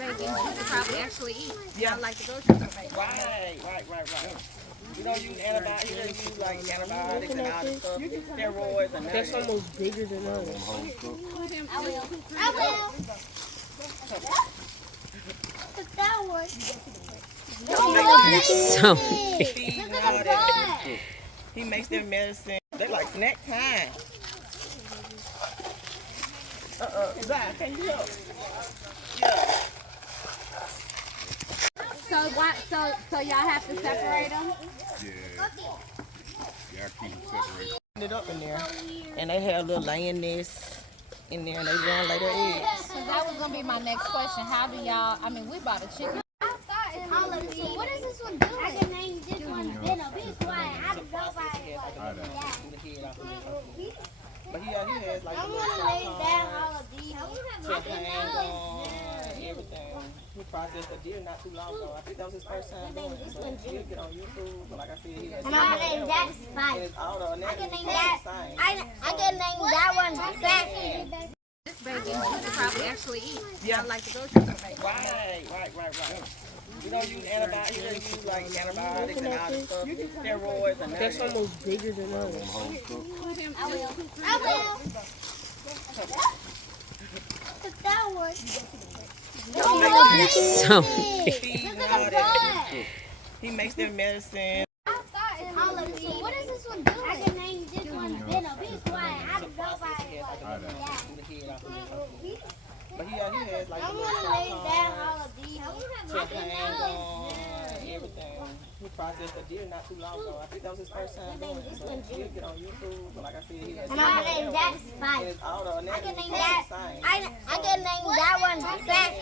baby, you could probably actually eat. Yeah. I like to go to the baby. Right. We don't use antibiotics. We don't use like antibiotics and all this stuff. Steroids and That's almost bigger than us. I will. That one. So feed and all that. He makes their medicine. They like snack time. Zach, can you help? Yeah. So y'all have to separate them? Yeah. Yeah, I keep it separated. It up in there, and they have little laying nests in there, and they run lay their eggs. So that was gonna be my next question. How do y'all? I mean, we bought a chicken. What is this one doing? I can name this one Venom. Be quiet. I don't know why. But he has like I a little want to shop lay down on, all of these. to hang on, everything. He processed a deer not too long ago. I think that was his first time doing it. So he'll get on YouTube, but like I said, he has My name that's and fine. it's all the I can anatomy name is that. the same. I can name that one Fat. This baby, you could probably actually eat. Yeah. I like to go to the baby. Right. We don't use antibiotics. We don't use like antibiotics and all this stuff. Steroids and That's almost bigger than us. I will. That one. so feed and all that. He makes their medicine. All of these. What is this one doing? I can name this one Venom. Be quiet. I don't know why. But he has like I a little want to shop lay down on, all of these. to hang on, everything. He processed a deer not too long ago. I think that was his first time doing it. So he'll get on YouTube, but like I said, he has My name that's and fine. it's all the I can anatomy name is that. the same. I can name that one Fat.